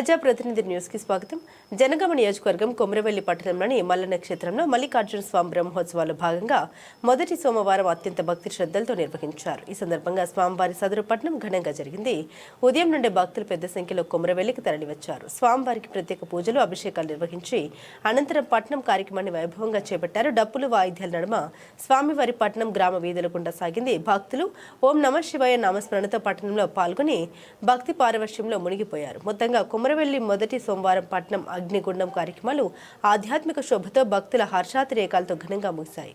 ప్రజాప్రతినిధి న్యూస్ కి స్వాగతం. జనగామ నియోజకవర్గం కొమరవెల్లి పట్టణంలోని మల్లన్న క్షేత్రంలో మల్లికార్జున స్వామి బ్రహ్మోత్సవాల్లో భాగంగా మొదటి సోమవారం అత్యంత భక్తి శ్రద్ధలతో నిర్వహించారు. ఈ సందర్భంగా స్వామివారి సదరు పట్టణం ఘనంగా జరిగింది. ఉదయం నుండి భక్తులు పెద్ద సంఖ్యలో కొమరవెల్లికి తరలివచ్చారు. స్వామివారికి ప్రత్యేక పూజలు, అభిషేకాలు నిర్వహించి అనంతరం పట్టణం కార్యక్రమాన్ని వైభవంగా చేపట్టారు. డప్పులు, వాయిద్యాల నడుమ స్వామివారి పట్టణం గ్రామ వీధుల గుండా సాగింది. భక్తులు ఓం నమః శివాయ నామస్మరణతో పట్టణంలో పాల్గొని భక్తి పారవశ్యంలో మునిగిపోయారు. మొత్తంగా కొమరవెల్లి మొదటి సోమవారం పట్నం అగ్నిగుండం కార్యక్రమాలు ఆధ్యాత్మిక శోభతో భక్తుల హర్షాతిరేకాలతో ఘనంగా ముగిశాయి.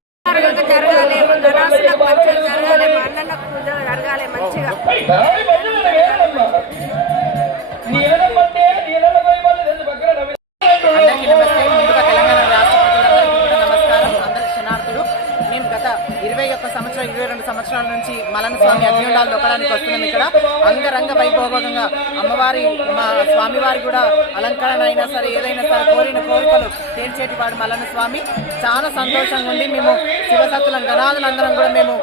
మేము గత 21 సంవత్సరాల నుంచి మల్లన్న స్వామి అగ్నిగుండాలు దొక్కడానికి వస్తున్నాం. ఇక్కడ అంగరంగ వైభోగంగా అమ్మవారి మా స్వామివారి కూడా అలంకరణ అయినా సరే ఏదైనా సరే కోరిన కోరికలు తీర్చేటి వాడు మల్లన్న స్వామి. చాలా సంతోషంగా ఉంది. మేము శివసత్తులం గణాదులందరం కూడా మేము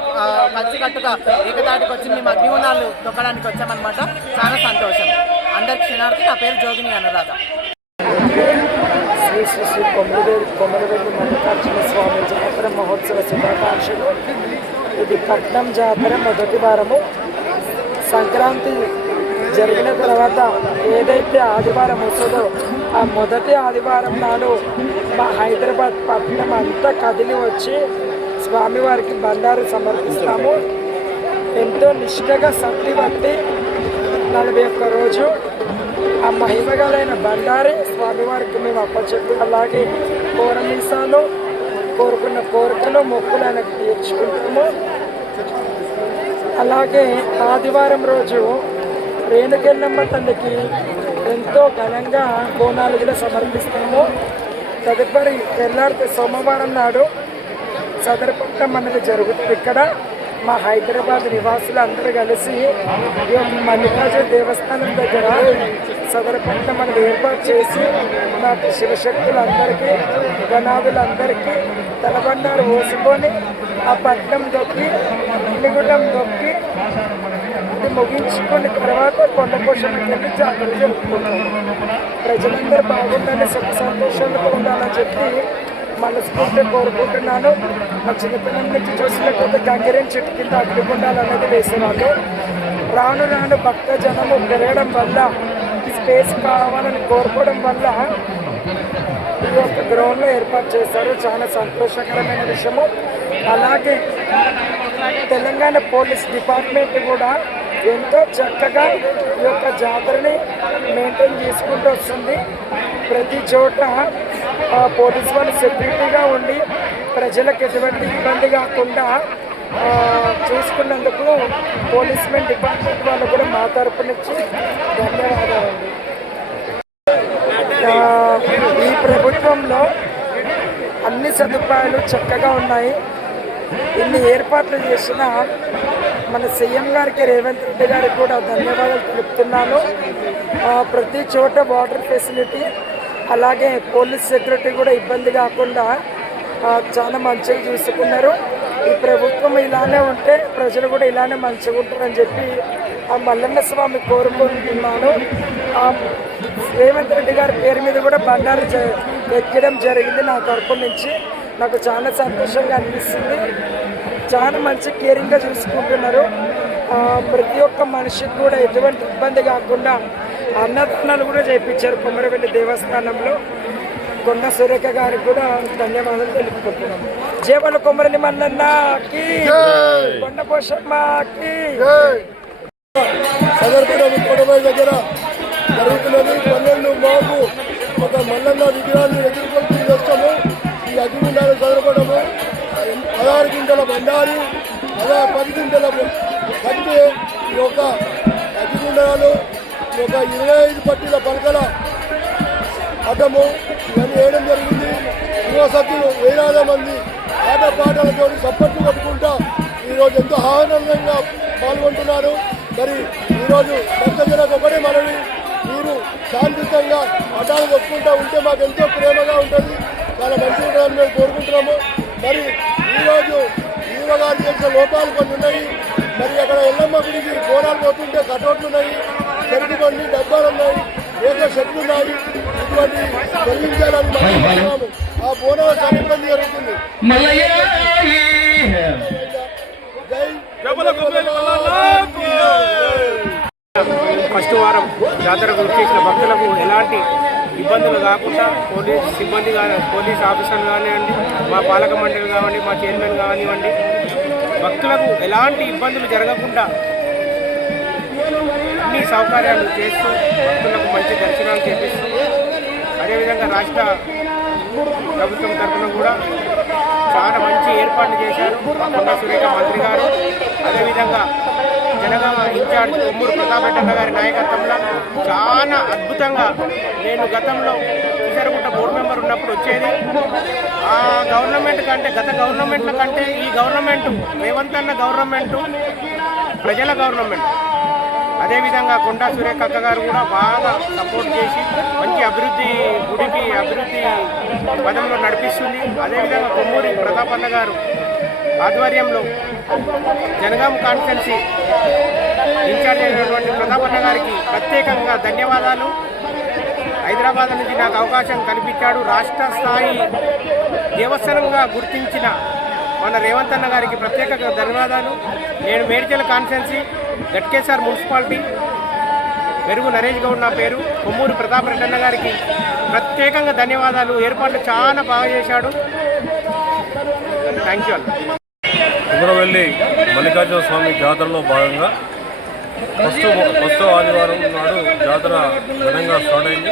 కలిసికట్టుగా ఏకతాటికి వచ్చి మేము అగ్నిగుండాలు దొక్కడానికి వచ్చామన్నమాట. చాలా సంతోషం. అందరికి క్షణార్థి. నా పేరు జోగిని అనురాధ. శ్రీ శ్రీ శ్రీ కొమరవెల్లి మల్లికార్జున స్వామి జాతర మహోత్సవ శుభాకాంక్షలు. ఇది పట్నం జాతర మొదటి వారము. సంక్రాంతి జరిగిన తర్వాత ఏదైతే ఆదివారం వస్తుందో ఆ మొదటి ఆదివారం నాడు మా హైదరాబాద్ పట్టణం అంతా కదిలి వచ్చి స్వామివారికి బండారు సమర్పిస్తాము. ఎంతో నిష్ఠగా సత్తి బట్టి 41 రోజు ఆ మహిమగలైన బండారి స్వామివారికి మేము అప్పచెప్పి, అలాగే కోరమీసాలు, కోరుకున్న కోరికలు, మొక్కులు ఆయనకు తీర్చుకుంటాము. అలాగే ఆదివారం రోజు రేణుకెళ్ళమ్మ తల్లికి ఎంతో ఘనంగా బోనాలు కూడా సమర్పిస్తాము. తదుపరి తెల్లారితే సోమవారం నాడు సదరపట్నం అనేది జరుగుతుంది. ఇక్కడ మా హైదరాబాద్ నివాసులు అందరూ కలిసి మల్లికార్జున దేవస్థానం దగ్గర సదరపట్నం అనేది ఏర్పాటు చేసి నాకు శివశక్తులందరికీ, గణాదులందరికీ తలబండారు పోసుకొని ఆ పట్నం దొక్కి అగ్నిగుండం దొక్కి ముగించుకున్న తర్వాత కొండపోషణకి వెళ్ళి జాతర జరుపుకుంటాము. ప్రజలందరూ బాగుండాలని, సుఖ సంతోషాలతో ఉండాలని చెప్పి మనస్ఫూర్తిగా కోరుకుంటున్నాను. మా చిన్నపిల్లల నుంచి చూసినట్లయితే గంగిరేని చెట్టు కింద అగ్నిగుండాలనేది వేసేవాళ్ళు. రాను రాను భక్త జనము పెరగడం వల్ల, స్పేస్ కావాలని కోరుకోవడం వల్ల ఈ యొక్క గ్రౌండ్లో ఏర్పాటు చేశారు. చాలా సంతోషకరమైన విషయము. అలాగే తెలంగాణ పోలీస్ డిపార్ట్మెంట్ కూడా ఎంతో చక్కగా ఈ యొక్క జాతరని మెయింటైన్ చేసుకుంటూ వస్తుంది. ప్రతి చోట పోలీస్ వాళ్ళు సెక్యూరిటీగా ఉండి ప్రజలకు ఎటువంటి ఇబ్బంది కాకుండా చూసుకున్నందుకు పోలీస్మెన్ డిపార్ట్మెంట్ వాళ్ళు కూడా మా తరపు నుంచి ధన్యవాదాలండి. ఈ ప్రభుత్వంలో అన్ని సదుపాయాలు చక్కగా ఉన్నాయి. ఇన్ని ఏర్పాట్లు చేసిన మన సీఎం గారికి, రేవంత్ రెడ్డి గారికి కూడా ధన్యవాదాలు తెలుపుతున్నాను. ప్రతి చోట వాటర్ ఫెసిలిటీ, అలాగే పోలీస్ సెక్యూరిటీ కూడా ఇబ్బంది కాకుండా చాలా మంచిగా చూసుకున్నారు. ఈ ప్రభుత్వం ఇలానే ఉంటే ప్రజలు కూడా ఇలానే మంచిగా ఉంటారని చెప్పి ఆ మల్లన్న స్వామి కోరుకుంటున్నాను. రేవంత్ రెడ్డి గారి పేరు మీద కూడా బండారు ఎక్కడం జరిగింది. నా తరపు నుంచి నాకు చాలా సంతోషంగా అనిపిస్తుంది. చాలా మంచి కేరింగ్గా చూసుకుంటున్నారు. ప్రతి ఒక్క మనిషికి కూడా ఎటువంటి ఇబ్బంది కాకుండా అన్నదానాలు కూడా చేయించారు కొమరవెల్లి దేవస్థానంలో. కొండ సురేఖ గారికి కూడా ధన్యవాదాలు తెలుపుకుంటున్నాము. జేబుల కొమరవెల్లి మల్లన్నకి, కొండ పోషమ్మకి. దగ్గర జరుగుతున్నది 12 మాకు ఒక మల్లన్న విగ్రహాన్ని ఎదుర్కొంటూ వస్తాము. ఈ అగ్నిగుండాలు చదరపడము 16 గింటల బండారి, 10 గింటల కట్టి ఈ యొక్క అగ్నిగుండాలు, ఈ యొక్క 25 పట్టీల పలకల అడ్డము ఇవన్నీ వేయడం జరిగింది. యువసత్తులు వేలాది మంది ఆటపాటలతో చప్పట్లు కొట్టుకుంటా ఈరోజు ఎంతో ఆనందంగా పాల్గొంటున్నారు. మరి ఈరోజు భక్తజనకు ఒకటే మనవి, మీరు శాంతియుతంగా అడ్డాలు కొట్టుకుంటూ ఉంటే మాకు ఎంతో ప్రేమగా ఉంటుంది, చాలా మంచిగా ఉంటుందని మేము కోరుకుంటున్నాము. మరి ఈరోజు ఈవగారు చేసిన లోపాలు కొన్ని ఉన్నాయి. మరి అక్కడ ఎల్లమ్మ గుడికి బోనాలు పోతుంటే కటౌట్లు ఉన్నాయి, చెరుకు బండి డబ్బాలు ఉన్నాయి, ఏక శక్తి ఉన్నది. ఇటువంటి తొలగించాలని మనం అనుకున్నాము. ఆ బోనం చాలా ఇబ్బంది జరుగుతుంది. ఫస్ట్ వారం జాతరకు వచ్చేసిన భక్తులకు ఎలాంటి ఇబ్బందులు కాకుండా పోలీస్ సిబ్బంది పోలీస్ ఆఫీసర్లు కానివ్వండి, మా పాలక మండలి కానివ్వండి, మా చైర్మన్ కానివ్వండి, భక్తులకు ఎలాంటి ఇబ్బందులు జరగకుండా అన్ని సౌకర్యాలు చేస్తూ భక్తులకు మంచి దర్శనాలు చేపిస్తూ, అదేవిధంగా రాష్ట్ర ప్రభుత్వం తరఫున కూడా చాలా మంచి ఏర్పాట్లు చేశారు కొండా సురేఖ మంత్రి గారు. అదేవిధంగా జనగామ ఇన్ఛార్జ్ కొమ్మూరు ప్రతాపరెడ్డి గారి నాయకత్వంలో చాలా అద్భుతంగా, నేను గతంలో కిషోరగుట్ట బోర్డు మెంబర్ ఉన్నప్పుడు వచ్చేది. ఆ గవర్నమెంట్ కంటే, గత గవర్నమెంట్ల కంటే ఈ గవర్నమెంట్, రేవంత్ అన్న గవర్నమెంట్ ప్రజల గవర్నమెంట్. అదేవిధంగా కొండా సురేఖ అక్క గారు కూడా బాగా సపోర్ట్ చేసి మంచి అభివృద్ధి, గుడికి అభివృద్ధి పదంలో నడిపిస్తుంది. అదేవిధంగా కొమ్మూరి ప్రతాపన్న గారు ఆధ్వర్యంలో జనగాం కాన్స్టిట్యున్సీ ఇన్ఛార్జ్ అయినటువంటి ప్రతాపన్న గారికి ప్రత్యేకంగా ధన్యవాదాలు. హైదరాబాద్ నుంచి నాకు అవకాశం కల్పించాడు. రాష్ట్ర స్థాయి దేవస్థానంగా గుర్తించిన మన రేవంత్ అన్న గారికి ప్రత్యేకంగా ధన్యవాదాలు. నేను మేడ్చల్ కాన్స్టిట్యున్సీ గట్కేసర్ మున్సిపాలిటీ మెరుగు నరేష్ గౌడ్ నా పేరు. కొమ్మూరు ప్రతాపరెడ్డి అన్న గారికి ప్రత్యేకంగా ధన్యవాదాలు. ఏర్పాట్లు చాలా బాగా చేశాడు. థ్యాంక్ యూ అన్న. కుమరవెల్లి మల్లికార్జున స్వామి జాతరలో భాగంగా ఫస్ట్ ఆదివారం నాడు జాతర ఘనంగా స్టార్ట్ అయింది.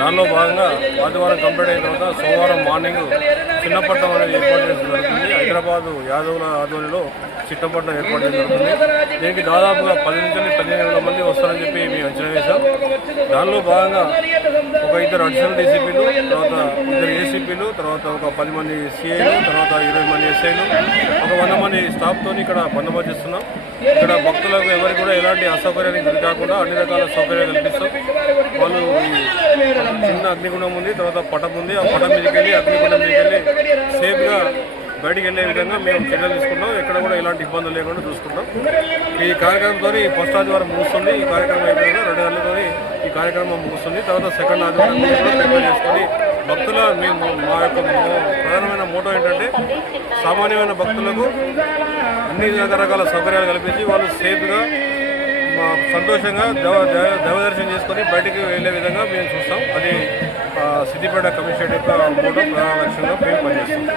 దానిలో భాగంగా ఆదివారం కంప్లీట్ అయిన తర్వాత సోమవారం మార్నింగ్ చిన్నపట్నం అనేది ఏర్పాటు చేయడం జరుగుతుంది. హైదరాబాదు యాదవుల ఆధ్వర్యంలో చిట్టపట్నం ఏర్పాటు చేయడం జరుగుతుంది. దీనికి దాదాపుగా 10 నుంచి 15,000 మంది వస్తారని చెప్పి మేము అంచనా వేశాం. దానిలో భాగంగా ఒక 2 అడిషనల్ డీసీపీలు, తర్వాత 2 ఏసీపీలు, తర్వాత ఒక 10 మంది సిఐలు, తర్వాత 20 మంది ఎస్ఐలు, ఒక 100 మంది స్టాఫ్తో ఇక్కడ బందోబస్తు చేస్తున్నాం. ఇక్కడ భక్తులకు ఎవరికి కూడా ఎలాంటి అసౌకర్యానికి గురి కాకుండా అన్ని రకాల సౌకర్యాలు కల్పిస్తాం. వాళ్ళు చిన్న అగ్నిగుండం ఉంది, తర్వాత పటం ఉంది. ఆ పటం మీదకి వెళ్ళి అగ్నిగుండం మీదకి వెళ్ళి సేఫ్గా బయటికి వెళ్ళే విధంగా మేము చర్యలు తీసుకుంటాం. ఎక్కడ కూడా ఎలాంటి ఇబ్బందులు లేకుండా చూసుకుంటాం. ఈ కార్యక్రమంతో ఫస్ట్ ఆదివారం ముగుస్తుంది. ఈ కార్యక్రమం అయిపోయిన 2 గంటలతో ఈ కార్యక్రమం ముగుస్తుంది. తర్వాత సెకండ్ ఆదివారం కూడా ప్రిపేర్ చేసుకొని భక్తుల మేము మా యొక్క ప్రధానమైన మోటో ఏంటంటే సామాన్యమైన భక్తులకు అన్ని రకరకాల సౌకర్యాలు కల్పించి వాళ్ళు సేఫ్గా సంతోషంగా దైవదర్శనం చేసుకొని బయటికి వెళ్ళే విధంగా మేము చూస్తాం. అది సిద్దిపేట కమిషనరేట్ యొక్క మోటో ప్రధాన లక్ష్యంగా మేము పనిచేస్తాం.